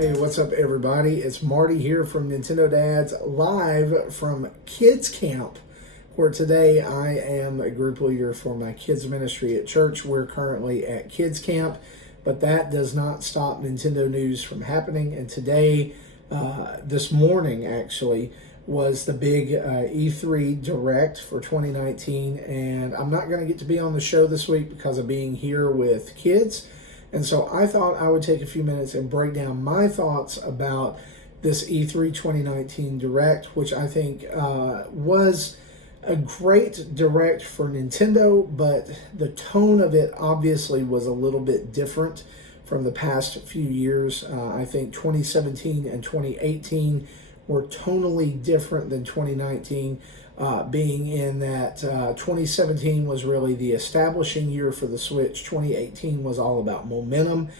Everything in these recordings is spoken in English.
Hey, what's up, everybody? It's Marty here from Nintendo Dads, live from Kids Camp, where today I am a group leader for my kids ministry at church. We're currently at Kids Camp, but that does not stop Nintendo news from happening. And today, this morning actually, was the big E3 Direct for 2019. And I'm not going to get to be on the show this week because of being here with kids. And so I thought I would take a few minutes and break down my thoughts about this E3 2019 Direct, which I think was a great Direct for Nintendo, but the tone of it obviously was a little bit different from the past few years. I think 2017 and 2018 were tonally different than 2019. Being in that 2017 was really the establishing year for the Switch. 2018 was all about momentum.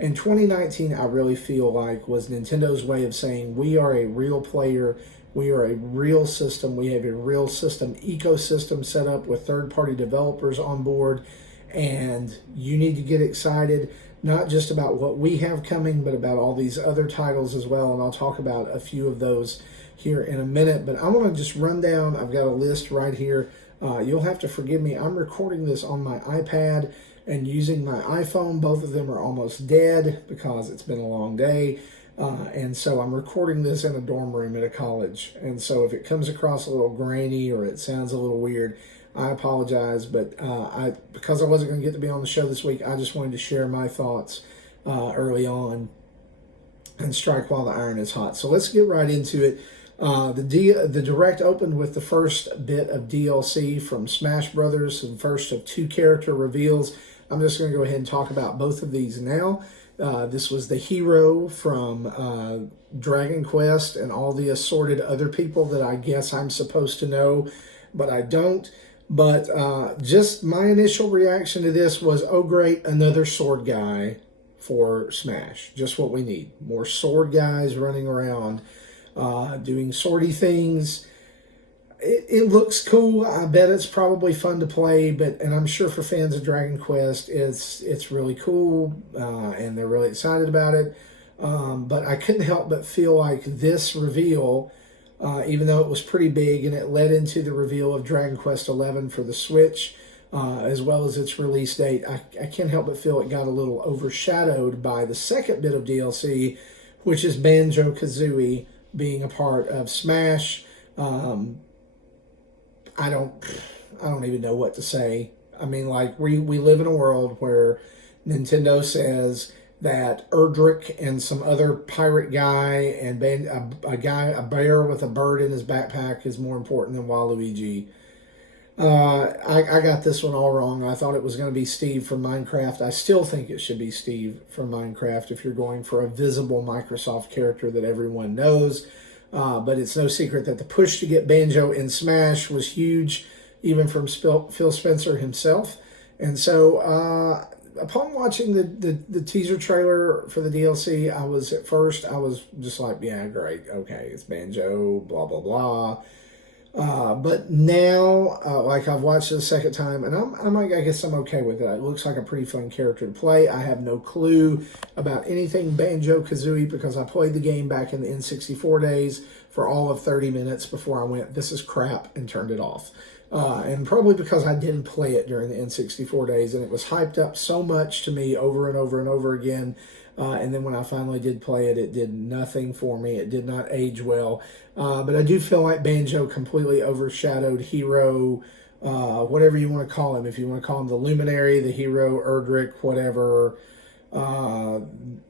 And 2019, I really feel like, was Nintendo's way of saying, we are a real player, we are a real system, we have a real system ecosystem set up with third-party developers on board, and you need to get excited, not just about what we have coming, but about all these other titles as well, and I'll talk about a few of those here in a minute, but I want to just run down. I've got a list right here. You'll have to forgive me. I'm recording this on my iPad and using my iPhone. Both of them are almost dead because it's been a long day, and so I'm recording this in a dorm room at a college, and so if it comes across a little grainy or it sounds a little weird, I apologize, but because I wasn't going to get to be on the show this week, I just wanted to share my thoughts early on and strike while the iron is hot. So let's get right into it. The Direct opened with the first bit of DLC from Smash Brothers, the first of two character reveals. I'm just going to go ahead and talk about both of these now. This was the hero from Dragon Quest and all the assorted other people that I guess I'm supposed to know, but I don't. But just my initial reaction to this was, oh great, another sword guy for Smash. Just what we need. More sword guys running around. Doing sorty things. It looks cool. I bet it's probably fun to play, and I'm sure for fans of Dragon Quest, it's really cool, and they're really excited about it. But I couldn't help but feel like this reveal, even though it was pretty big, and it led into the reveal of Dragon Quest XI for the Switch, as well as its release date, I can't help but feel it got a little overshadowed by the second bit of DLC, which is Banjo-Kazooie being a part of Smash. I don't even know what to say. I mean, like, we live in a world where Nintendo says that Erdrick and some other pirate guy and a bear with a bird in his backpack is more important than Waluigi. I got this one all wrong. I thought it was going to be Steve from Minecraft. I still think it should be Steve from Minecraft if you're going for a visible Microsoft character that everyone knows. But it's no secret that the push to get Banjo in Smash was huge, even from Phil Spencer himself. And so upon watching the teaser trailer for the DLC, I was just like, yeah, great. Okay, it's Banjo, blah, blah, blah. But now, like, I've watched it a second time, and I guess I'm okay with it. It looks like a pretty fun character to play. I have no clue about anything Banjo-Kazooie because I played the game back in the N64 days for all of 30 minutes before I went, this is crap, and turned it off. And probably because I didn't play it during the N64 days, and it was hyped up so much to me over and over and over again. And then when I finally did play it, it did nothing for me. It did not age well. But I do feel like Banjo completely overshadowed Hero, whatever you want to call him. If you want to call him the Luminary, the Hero, Erdrick, whatever.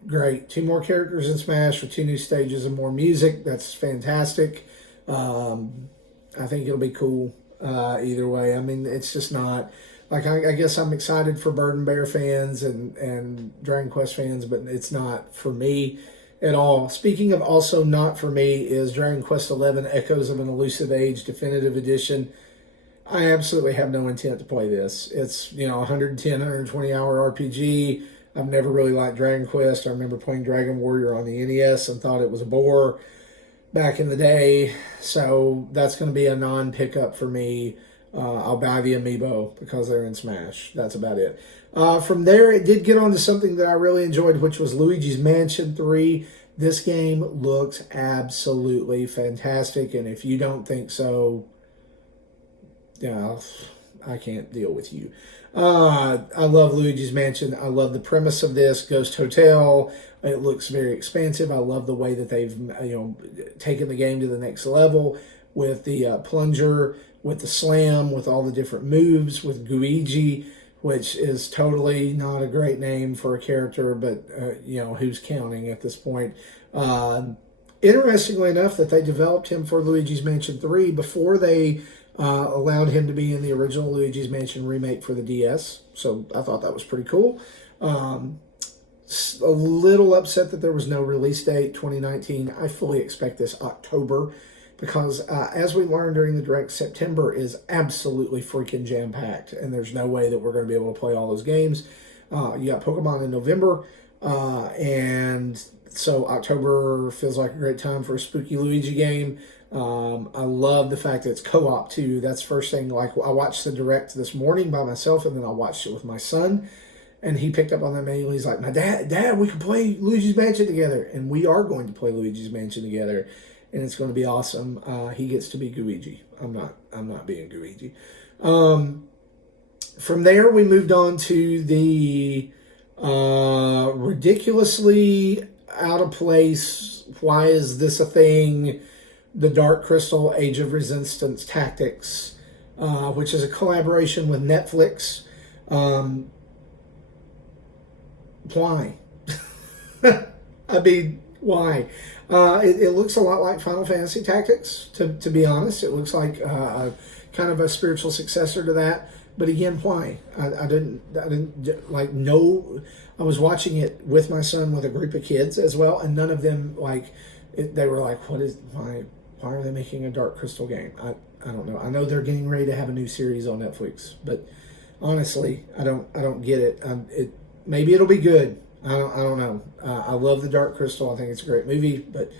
Great. Two more characters in Smash with two new stages and more music. That's fantastic. I think it'll be cool either way. I mean, it's just not... Like, I guess I'm excited for Bird and Bear fans and Dragon Quest fans, but it's not for me at all. Speaking of also not for me is Dragon Quest XI Echoes of an Elusive Age Definitive Edition. I absolutely have no intent to play this. It's, 110, 120 hour RPG. I've never really liked Dragon Quest. I remember playing Dragon Warrior on the NES and thought it was a bore back in the day. So that's going to be a non-pickup for me. I'll buy the amiibo because they're in Smash. That's about it. From there, it did get on to something that I really enjoyed, which was Luigi's Mansion 3. This game looks absolutely fantastic, and if you don't think so, yeah, I can't deal with you. I love Luigi's Mansion. I love the premise of this Ghost Hotel. It looks very expansive. I love the way that they've taken the game to the next level with the plunger, with the slam, with all the different moves, with Guigi, which is totally not a great name for a character, but who's counting at this point? Interestingly enough, that they developed him for Luigi's Mansion 3 before they allowed him to be in the original Luigi's Mansion remake for the DS. So I thought that was pretty cool. A little upset that there was no release date, 2019. I fully expect this October because as we learned during the Direct, September is absolutely freaking jam-packed, and there's no way that we're going to be able to play all those games. You got Pokemon in November, and so October feels like a great time for a spooky Luigi game. I love the fact that it's co-op too. That's the first thing. Like, I watched the Direct this morning by myself, and then I watched it with my son, and he picked up on that manual. He's like, "My dad, we can play Luigi's Mansion together," and we are going to play Luigi's Mansion together, and it's going to be awesome. He gets to be Guigi. I'm not being Guigi. From there, we moved on to the ridiculously out of place. Why is this a thing? The Dark Crystal Age of Resistance Tactics, which is a collaboration with Netflix. Why? I mean, why? It looks a lot like Final Fantasy Tactics, to be honest. It looks like kind of a spiritual successor to that. But again, why? I didn't like know. I was watching it with my son with a group of kids as well, and none of them they were like, why are they making a Dark Crystal game? I don't know. I know they're getting ready to have a new series on Netflix, but honestly, I don't get it. Maybe it'll be good. I don't know. I love the Dark Crystal. I think it's a great movie, but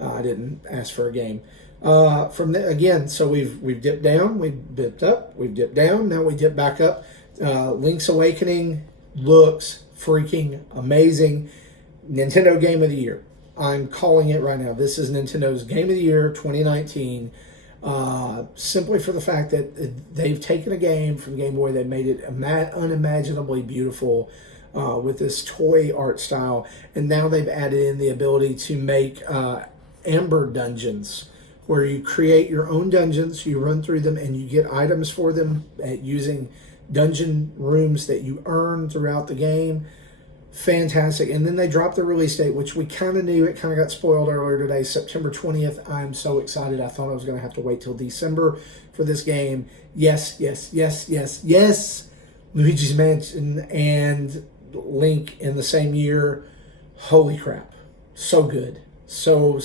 I didn't ask for a game. From there, again, so we've dipped down, we've dipped up, we've dipped down, now we dip back up. Link's Awakening looks freaking amazing. Nintendo Game of the Year. I'm calling it right now. This is Nintendo's Game of the Year 2019. Simply for the fact that they've taken a game from Game Boy, they made it unimaginably beautiful with this toy art style, and now they've added in the ability to make Amber dungeons, where you create your own dungeons, you run through them, and you get items for them using dungeon rooms that you earn throughout the game. Fantastic. And then they dropped the release date, which we kind of knew. It kind of got spoiled earlier today, September 20th. I'm so excited. I thought I was going to have to wait till December for this game. Yes. Luigi's Mansion and Link in the same year. Holy crap. So good. So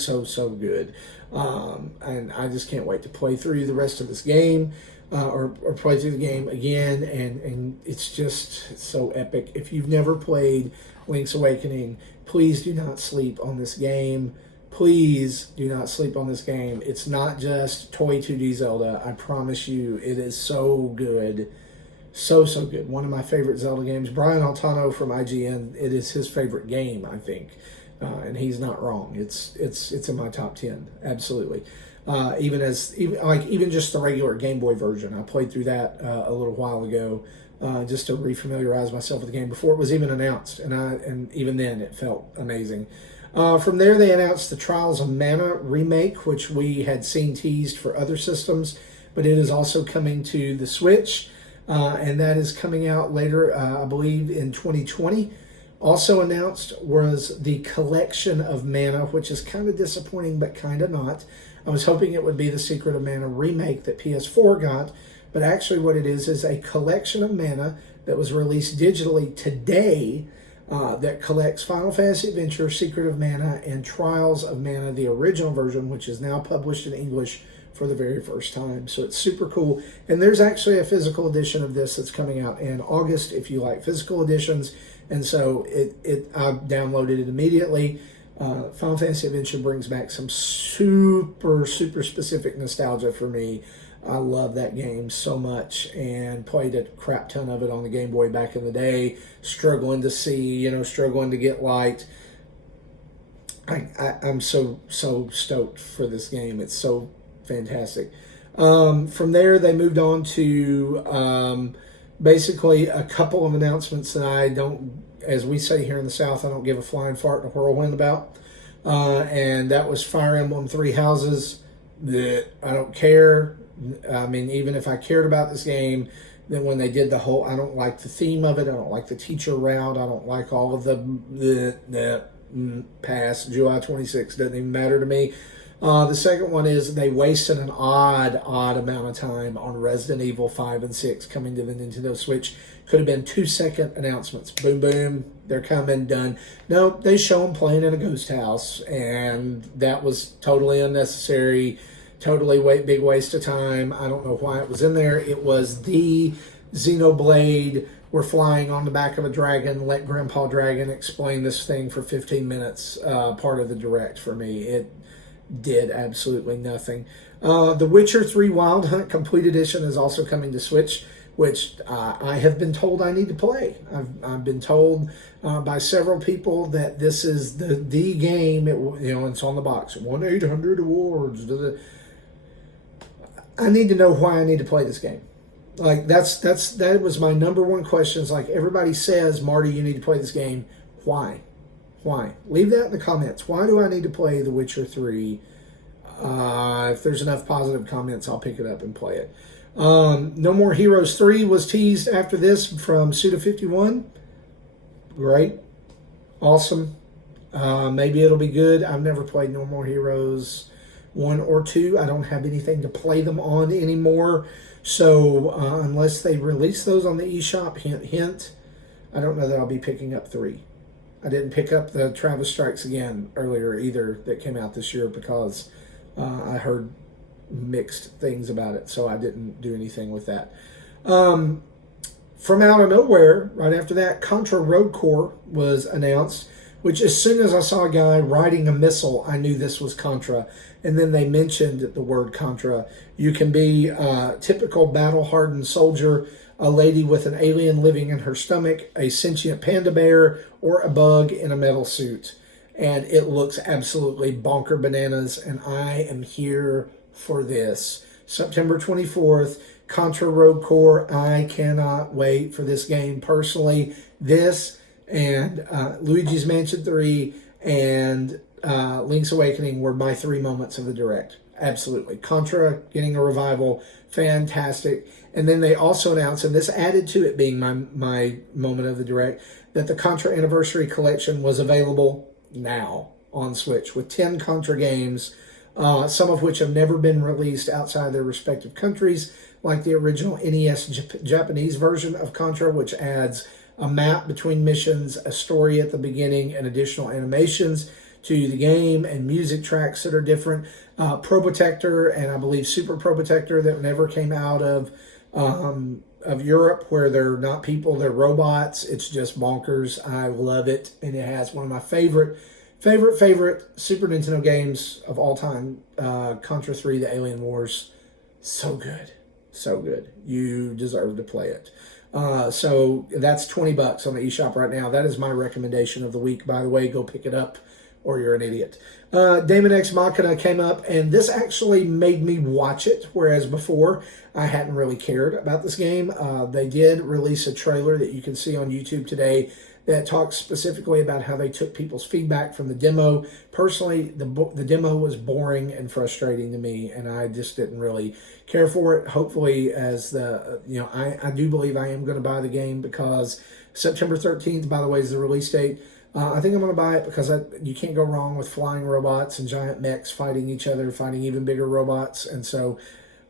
good. And I just can't wait to play through the rest of this game. Or play through the game again, and it's just so epic. If you've never played Link's Awakening, please do not sleep on this game. Please do not sleep on this game. It's not just toy 2D Zelda. I promise you, it is so good. So good. One of my favorite Zelda games. Brian Altano from IGN, it is his favorite game, I think. And he's not wrong. It's in my top 10. Absolutely. Even just the regular Game Boy version. I played through that a little while ago just to refamiliarize myself with the game before it was even announced, and even then it felt amazing. From there, they announced the Trials of Mana remake, which we had seen teased for other systems, but it is also coming to the Switch, and that is coming out later, I believe, in 2020. Also announced was the Collection of Mana, which is kind of disappointing, but kind of not. I was hoping it would be the Secret of Mana remake that PS4 got, but actually what it is a collection of mana that was released digitally today that collects Final Fantasy Adventure, Secret of Mana, and Trials of Mana, the original version, which is now published in English for the very first time. So it's super cool. And there's actually a physical edition of this that's coming out in August if you like physical editions. And so I downloaded it immediately. Final Fantasy Adventure brings back some super specific nostalgia for me. I love that game so much and played a crap ton of it on the Game Boy back in the day, struggling to get light. I'm so stoked for this game. It's so fantastic. From there, they moved on to basically a couple of announcements that I don't, as we say here in the South, I don't give a flying fart and a whirlwind about. And that was Fire Emblem Three Houses. I don't care. I mean, even if I cared about this game, then when they did the whole, I don't like the theme of it. I don't like the teacher route. I don't like all of the past July 26th. Doesn't even matter to me. The second one is they wasted an odd amount of time on Resident Evil 5 and 6 coming to the Nintendo Switch. Could have been 2-second announcements. Boom, boom, they're coming, done. No, they show them playing in a ghost house, and that was totally unnecessary, totally big waste of time. I don't know why it was in there. It was the Xenoblade, we're flying on the back of a dragon, let Grandpa Dragon explain this thing for 15 minutes, part of the direct for me. It did absolutely nothing. The Witcher 3 Wild Hunt Complete Edition is also coming to Switch, which I have been told I need to play. I've been told by several people that this is the game. It's on the box. 1-800-AWARDS. I need to know why I need to play this game. Like that was my number one question. Is like everybody says, Marty, you need to play this game. Why? Why? Leave that in the comments. Why do I need to play The Witcher 3? If there's enough positive comments, I'll pick it up and play it. No More Heroes 3 was teased after this from Suda51. Great. Awesome. Maybe it'll be good. I've never played No More Heroes 1 or 2. I don't have anything to play them on anymore. So unless they release those on the eShop, hint, hint, I don't know that I'll be picking up 3. I didn't pick up the Travis Strikes Again earlier either that came out this year because I heard mixed things about it, so I didn't do anything with that. From out of nowhere, right after that, Contra Road Corps was announced, which as soon as I saw a guy riding a missile, I knew this was Contra. And then they mentioned the word Contra. You can be a typical battle-hardened soldier, a lady with an alien living in her stomach, a sentient panda bear, or a bug in a metal suit. And it looks absolutely bonker bananas, and I am here for this. September 24th, Contra Road Corps. I cannot wait for this game personally. This and Luigi's Mansion 3 and Link's Awakening were my 3 moments of the Direct. Absolutely. Contra getting a revival. Fantastic. And then they also announced, and this added to it being my moment of the Direct, that the Contra Anniversary Collection was available now on Switch with 10 Contra games, some of which have never been released outside their respective countries, like the original NES Japanese version of Contra, which adds a map between missions, a story at the beginning, and additional animations to the game, and music tracks that are different. Probotector and I believe Super Probotector that never came out of Europe, where they're not people, they're robots. It's just bonkers. I love it, and it has one of my favorite Super Nintendo games of all time, Contra 3: The Alien Wars. So good. So good. You deserve to play it. So that's $20 on the eShop right now. That is my recommendation of the week, by the way. Go pick it up, or you're an idiot. Daemon X Machina came up, and this actually made me watch it, whereas before I hadn't really cared about this game. They did release a trailer that you can see on YouTube today that talks specifically about how they took people's feedback from the demo. Personally, the demo was boring and frustrating to me, and I just didn't really care for it. Hopefully, as I do believe I am going to buy the game, because September 13th, by the way, is the release date. I think I'm going to buy it because you can't go wrong with flying robots and giant mechs fighting each other, fighting even bigger robots. And so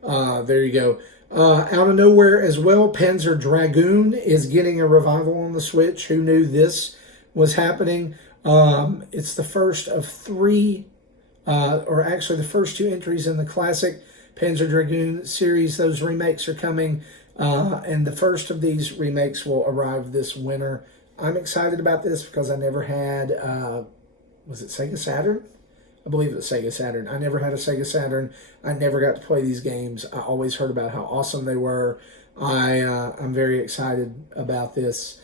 there you go. Out of nowhere as well, Panzer Dragoon is getting a revival on the Switch. Who knew this was happening? It's the first of 3, or actually the first 2 entries in the classic Panzer Dragoon series. Those remakes are coming, and the first of these remakes will arrive this winter. I'm excited about this because I never had, was it Sega Saturn? I believe it was Sega Saturn. I never had a Sega Saturn. I never got to play these games. I always heard about how awesome they were. I'm very excited about this.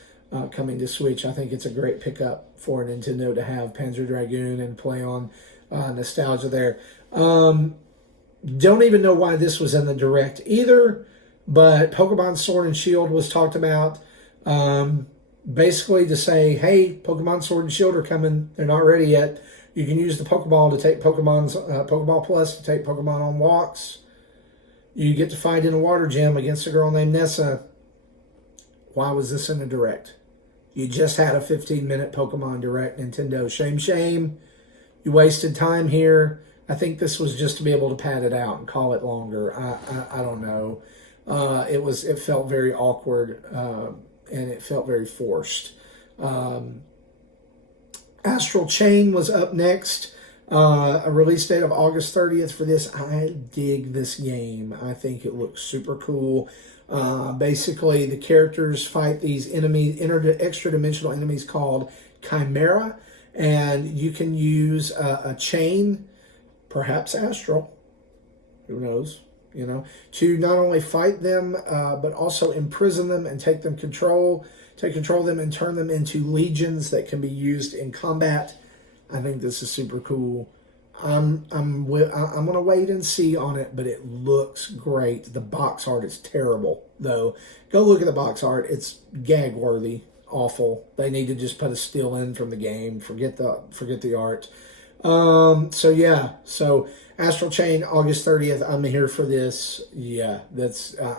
coming to Switch. I think it's a great pickup for Nintendo to have Panzer Dragoon and play on nostalgia there. Don't even know why this was in the Direct either, but Pokemon Sword and Shield was talked about. Basically to say, hey, Pokemon Sword and Shield are coming. They're not ready yet. You can use the Pokeball to take Pokeball Plus to take Pokemon on walks. You get to fight in a water gym against a girl named Nessa. Why was this in a Direct? You just had a 15-minute Pokemon Direct, Nintendo. Shame, shame. You wasted time here. I think this was just to be able to pad it out and call it longer. I don't know. It felt very awkward, and it felt very forced. Astral Chain was up next. A release date of August 30th for this. I dig this game. I think it looks super cool. Basically, the characters fight these extra-dimensional enemies called Chimera, and you can use a chain, perhaps astral, who knows, to not only fight them, but also imprison them and take control of them and turn them into legions that can be used in combat. I think this is super cool. I'm gonna wait and see on it, but it looks great. The box art is terrible, though. Go look at the box art. It's gag worthy, awful. They need to just put a still in from the game. Forget the art. So Astral Chain, August 30th. I'm here for this. Yeah,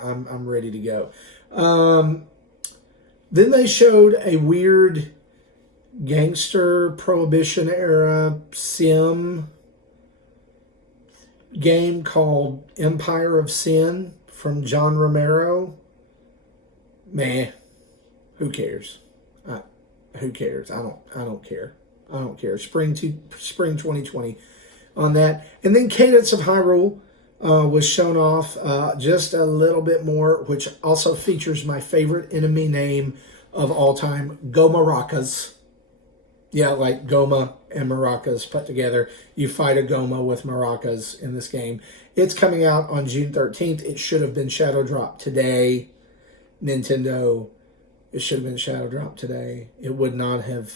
I'm ready to go. Then they showed a weird gangster Prohibition era sim game called Empire of Sin from John Romero. Meh. Who cares? Who cares? I don't care. I don't care. Spring 2020 on that. And then Cadence of Hyrule was shown off just a little bit more, which also features my favorite enemy name of all time, Gomaracas. Yeah, like Goma and maracas put together. You fight a Goma with maracas in this game. It's coming out on June 13th. It should have been Shadow Drop today. Nintendo, it should have been Shadow Drop today. It would not have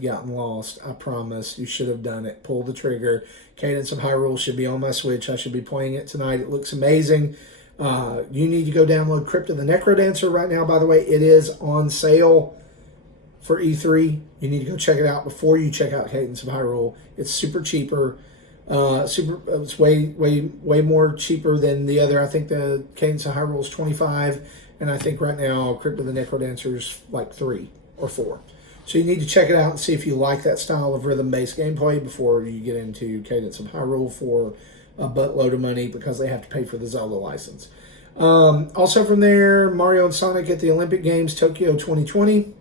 gotten lost. I promise. You should have done it. Pull the trigger. Cadence of Hyrule should be on my Switch. I should be playing it tonight. It looks amazing. You need to go download Crypt of the Necrodancer right now. By the way, it is on sale for E3. You need to go check it out before you check out Cadence of Hyrule. It's super cheaper. It's way more cheaper than the other. I think the Cadence of Hyrule is $25, and I think right now Crypt of the Necrodancer is like $3 or $4. So you need to check it out and see if you like that style of rhythm-based gameplay before you get into Cadence of Hyrule for a buttload of money, because they have to pay for the Zelda license. Also from there, Mario and Sonic at the Olympic Games Tokyo 2020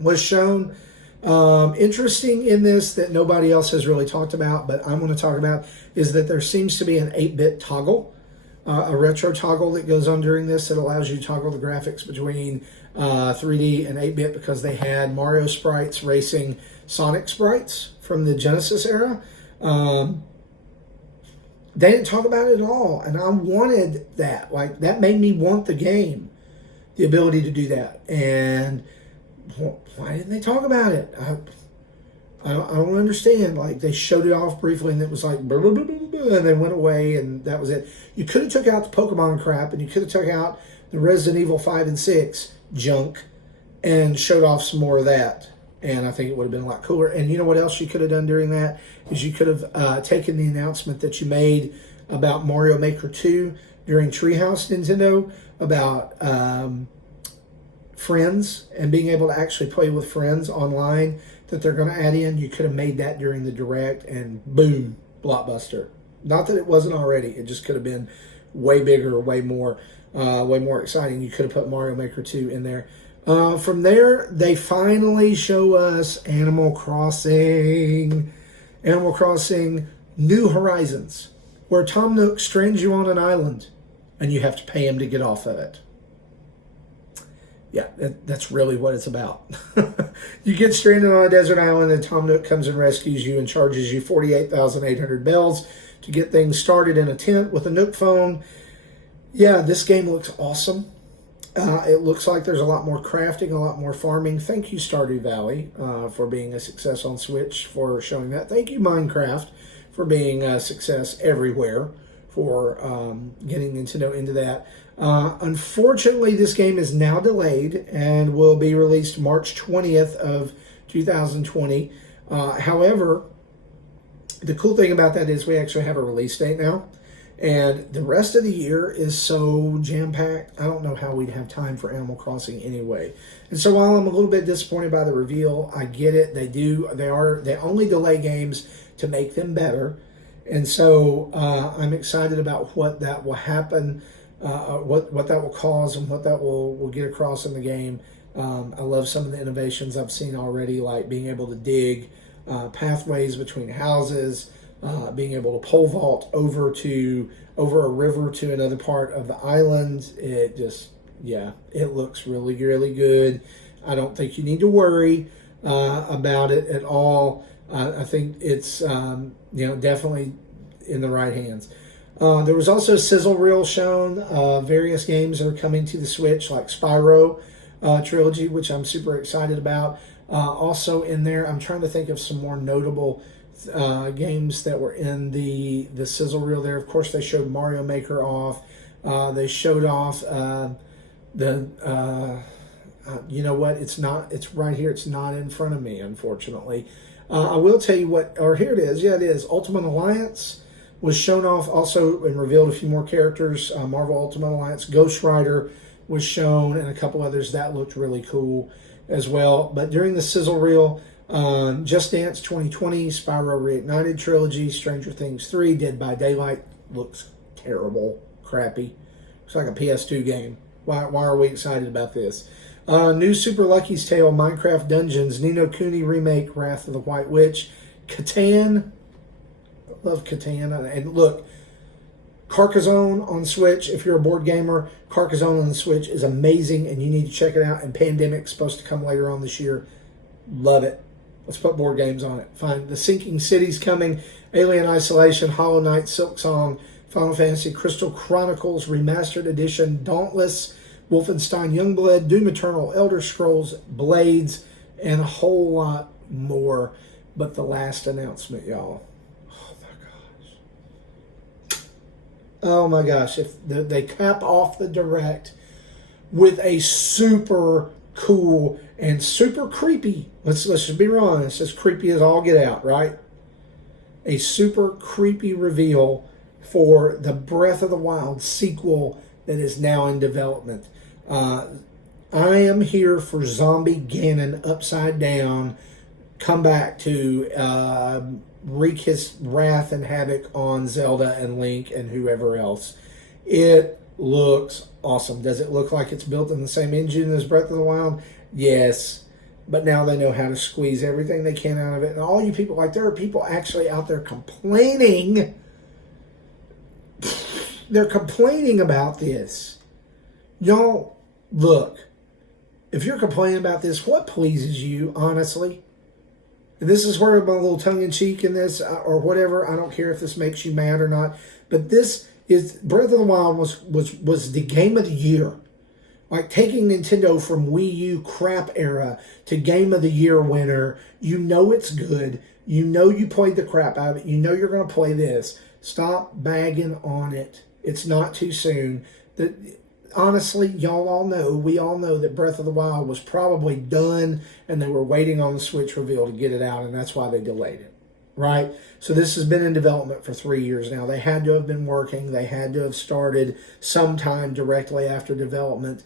was shown. Interesting in this that nobody else has really talked about, but I'm going to talk about, is that there seems to be an 8-bit toggle, a retro toggle that goes on during this that allows you to toggle the graphics between 3D and 8-bit, because they had Mario sprites racing Sonic sprites from the Genesis era. They didn't talk about it at all, and I wanted that. Like, that made me want the game, the ability to do that. And why didn't they talk about it? I don't understand. Like, they showed it off briefly, and it was like, blah, blah, blah, blah, blah, and they went away, and that was it. You could have took out the Pokemon crap, and you could have took out the Resident Evil 5 and 6 junk and showed off some more of that. And I think it would have been a lot cooler. And you know what else you could have done during that? Is you could have taken the announcement that you made about Mario Maker 2 during Treehouse Nintendo about friends and being able to actually play with friends online that they're going to add in. You could have made that during the Direct, and boom, blockbuster. Not that it wasn't already. It just could have been way bigger, way more exciting. You could have put Mario Maker 2 in there. From there, they finally show us Animal Crossing New Horizons, where Tom Nook strands you on an island, and you have to pay him to get off of it. Yeah, that's really what it's about. You get stranded on a desert island, and Tom Nook comes and rescues you and charges you 48,800 bells to get things started in a tent with a Nook phone. Yeah, this game looks awesome. It looks like there's a lot more crafting, a lot more farming. Thank you, Stardew Valley, for being a success on Switch, for showing that. Thank you, Minecraft, for being a success everywhere, for getting Nintendo into that. Unfortunately, this game is now delayed and will be released March 20th of 2020. However, the cool thing about that is we actually have a release date now. And the rest of the year is so jam-packed, I don't know how we'd have time for Animal Crossing anyway. And so while I'm a little bit disappointed by the reveal, I get it. They only delay games to make them better. And so I'm excited about what that will happen, what that will cause, and what that will get across in the game. I love some of the innovations I've seen already, like being able to dig pathways between houses, being able to pole vault over a river to another part of the island. It looks really, really good. I don't think you need to worry about it at all. I think it's definitely in the right hands. There was also a sizzle reel shown. Various games that are coming to the Switch, like Spyro trilogy, which I'm super excited about. Also in there, I'm trying to think of some more notable games that were in the sizzle reel there. Of course, they showed Mario Maker off. They showed off you know what? It's right here. It's not in front of me, unfortunately. I will tell you what, or here it is. Yeah, it is. Ultimate Alliance was shown off also and revealed a few more characters. Marvel Ultimate Alliance, Ghost Rider was shown, and a couple others. That looked really cool as well. But during the sizzle reel, Just Dance 2020, Spyro Reignited Trilogy, Stranger Things 3, Dead by Daylight looks terrible, crappy. It's like a PS2 game. Why are we excited about this? New Super Lucky's Tale, Minecraft Dungeons, Ni no Kuni Remake, Wrath of the White Witch, Catan. I love Catan. And look, Carcassonne on Switch, if you're a board gamer, Carcassonne on the Switch is amazing, and you need to check it out. And Pandemic's supposed to come later on this year. Love it. Let's put board games on it. Fine. The Sinking City's coming, Alien Isolation, Hollow Knight, Silksong, Final Fantasy Crystal Chronicles Remastered Edition, Dauntless, Wolfenstein Youngblood, Doom Eternal, Elder Scrolls, Blades, and a whole lot more. But the last announcement, y'all. Oh my gosh. If they cap off the Direct with a super cool and super creepy, let's just be real honest, as creepy as all get out, right? A super creepy reveal for the Breath of the Wild sequel that is now in development. I am here for Zombie Ganon Upside Down come back to wreak his wrath and havoc on Zelda and Link and whoever else. It looks awesome. Does it look like it's built in the same engine as Breath of the Wild? Yes. But now they know how to squeeze everything they can out of it. And all you people, like, there are people actually out there complaining. They're complaining about this. Y'all, look, if you're complaining about this, what pleases you, honestly? And this is where my little tongue-in-cheek in this, or whatever. I don't care if this makes you mad or not. But this is, Breath of the Wild was the game of the year. Like taking Nintendo from Wii U crap era to Game of the Year winner. You know it's good. You know you played the crap out of it. You know you're going to play this. Stop bagging on it. It's not too soon. Honestly, y'all all know, we all know that Breath of the Wild was probably done and they were waiting on the Switch reveal to get it out, and that's why they delayed it, right? So this has been in development for 3 years now. They had to have been working. They had to have started sometime directly after development.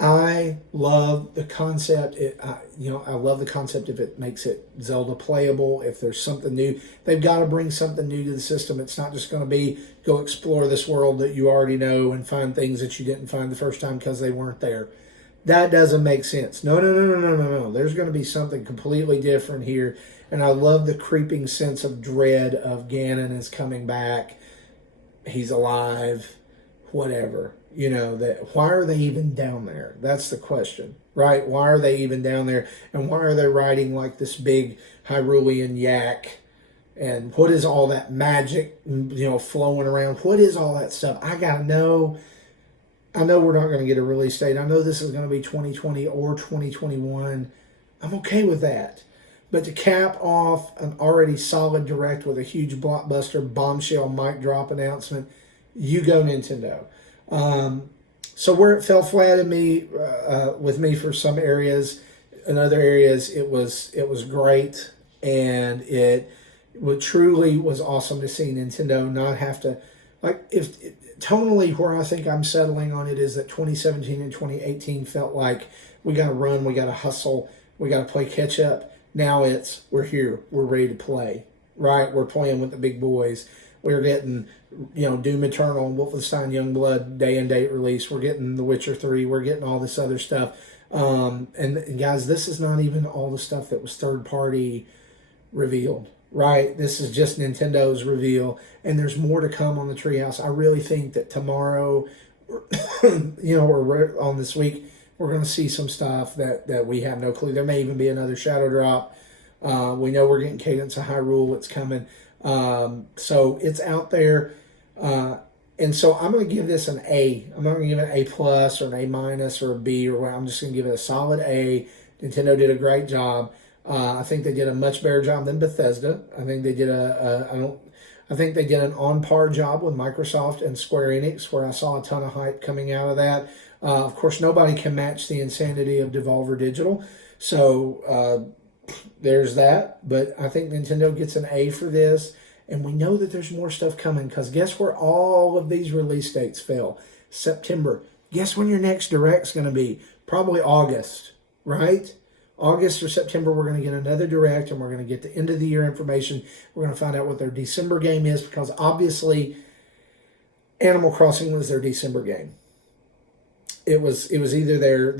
I love the concept. I love the concept if it makes it Zelda playable, if there's something new. They've got to bring something new to the system. It's not just going to be go explore this world that you already know and find things that you didn't find the first time because they weren't there. That doesn't make sense. No. There's going to be something completely different here. And I love the creeping sense of dread of Ganon is coming back. He's alive. Whatever. Why are they even down there? That's the question, right? Why are they even down there? And why are they riding like this big Hyrulean yak? And what is all that magic, flowing around? What is all that stuff? I gotta know. I know we're not going to get a release date. I know this is going to be 2020 or 2021. I'm okay with that. But to cap off an already solid direct with a huge blockbuster bombshell mic drop announcement, you go Nintendo. So where it fell flat in me, with me for some areas, in other areas it was great, and it truly was awesome to see Nintendo not have to, like, if tonally where I think I'm settling on it is that 2017 and 2018 felt like we got to run, we got to hustle, we got to play catch up. Now it's, we're here, we're ready to play, right? We're playing with the big boys. We're getting, Doom Eternal and Wolfenstein Youngblood day and date release. We're getting The Witcher 3. We're getting all this other stuff. And guys, this is not even all the stuff that was third party revealed, right? This is just Nintendo's reveal, and there's more to come on the Treehouse. I really think that tomorrow, or on this week, we're going to see some stuff that we have no clue. There may even be another shadow drop. We know we're getting Cadence of Hyrule. It's coming. So it's out there. And so I'm going to give this an A. I'm not going to give it an A plus or an A minus or a B or what. I'm just going to give it a solid A. Nintendo did a great job. I think they did a much better job than Bethesda. I think they did I think they did an on par job with Microsoft and Square Enix, where I saw a ton of hype coming out of that. Of course, nobody can match the insanity of Devolver Digital. So there's that. But I think Nintendo gets an A for this. And we know that there's more stuff coming, because guess where all of these release dates fell? September. Guess when your next Direct's going to be? Probably August, right? August or September, we're going to get another Direct, and we're going to get the end of the year information. We're going to find out what their December game is, because obviously Animal Crossing was their December game. It was either their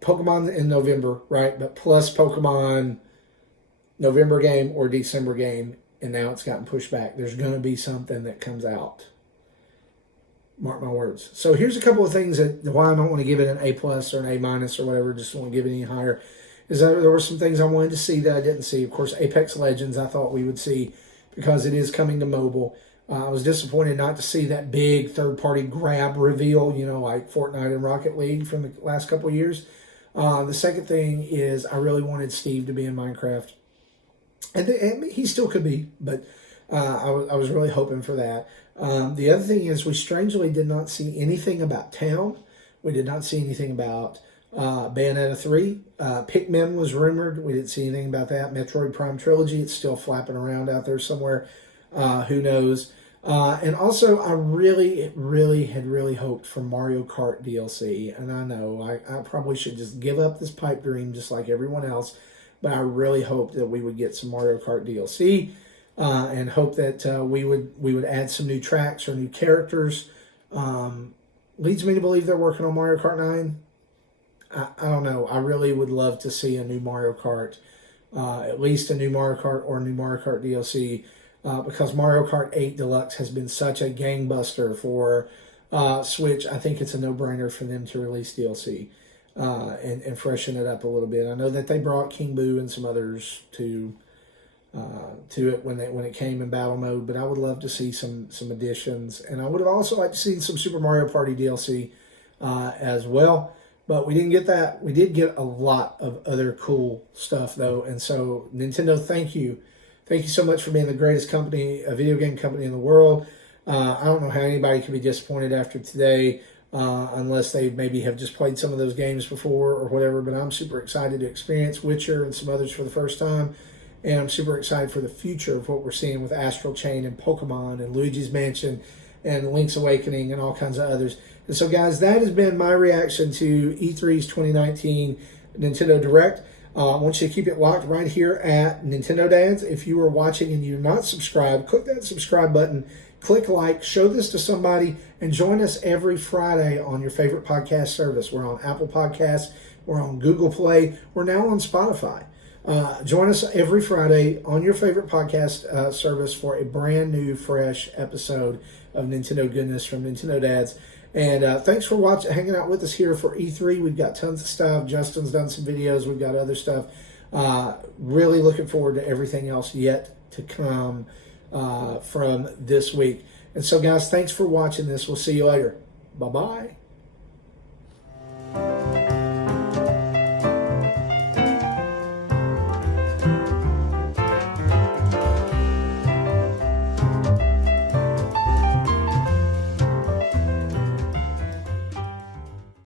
Pokemon in November, right? But plus Pokemon November game or December game, and now it's gotten pushed back. There's going to be something that comes out. Mark my words. So here's a couple of things that why I don't want to give it an A plus or an A minus or whatever, just don't want to give it any higher, is that there were some things I wanted to see that I didn't see. Of course, Apex Legends I thought we would see, because it is coming to mobile. I was disappointed not to see that big third-party grab reveal, like Fortnite and Rocket League from the last couple of years. The second thing is I really wanted Steve to be in Minecraft. And he still could be, but I was really hoping for that. The other thing is we strangely did not see anything about Town. We did not see anything about Bayonetta 3. Pikmin was rumored. We didn't see anything about that. Metroid Prime Trilogy, it's still flapping around out there somewhere. Who knows? And also, I really had hoped for Mario Kart DLC. And I know I probably should just give up this pipe dream just like everyone else. But I really hope that we would get some Mario Kart DLC, and hope that we would add some new tracks or new characters. Leads me to believe they're working on Mario Kart 9. I don't know. I really would love to see a new Mario Kart, at least a new Mario Kart or a new Mario Kart DLC, because Mario Kart 8 Deluxe has been such a gangbuster for Switch. I think it's a no-brainer for them to release DLC. And freshen it up a little bit. I know that they brought King Boo and some others to it when it came in battle mode, but I would love to see some additions, and I would have also liked to see some Super Mario Party DLC as well. But we didn't get that. We did get a lot of other cool stuff though, and so Nintendo, thank you so much for being the greatest company, a video game company in the world. I don't know how anybody can be disappointed after today. Unless they maybe have just played some of those games before or whatever. But I'm super excited to experience Witcher and some others for the first time. And I'm super excited for the future of what we're seeing with Astral Chain and Pokemon and Luigi's Mansion and Link's Awakening and all kinds of others. And so, guys, that has been my reaction to E3's 2019 Nintendo Direct. I want you to keep it locked right here at Nintendo Dads. If you are watching and you're not subscribed, click that subscribe button. Click like, show this to somebody, and join us every Friday on your favorite podcast service. We're on Apple Podcasts. We're on Google Play. We're now on Spotify. Join us every Friday on your favorite podcast service for a brand new, fresh episode of Nintendo Goodness from Nintendo Dads. And thanks for hanging out with us here for E3. We've got tons of stuff. Justin's done some videos. We've got other stuff. Really looking forward to everything else yet to come from this week. And so, guys, thanks for watching this. We'll see you later. Bye-bye.